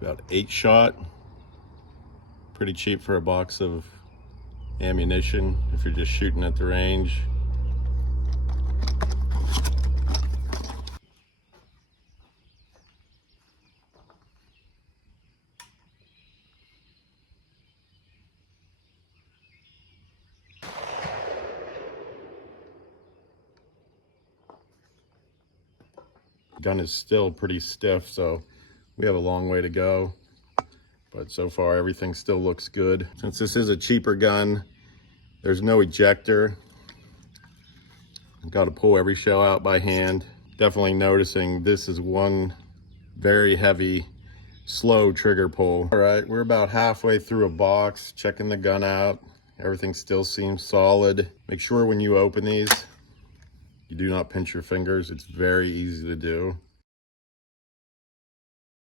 About 8-shot. Pretty cheap for a box of ammunition if you're just shooting at the range. Gun is still pretty stiff, so we have a long way to go, but so far everything still looks good. Since this is a cheaper gun, there's no ejector. I've got to pull every shell out by hand. Definitely noticing this is one very heavy, slow trigger pull. All right, we're about halfway through a box, checking the gun out. Everything still seems solid. Make sure when you open these, you do not pinch your fingers. It's very easy to do.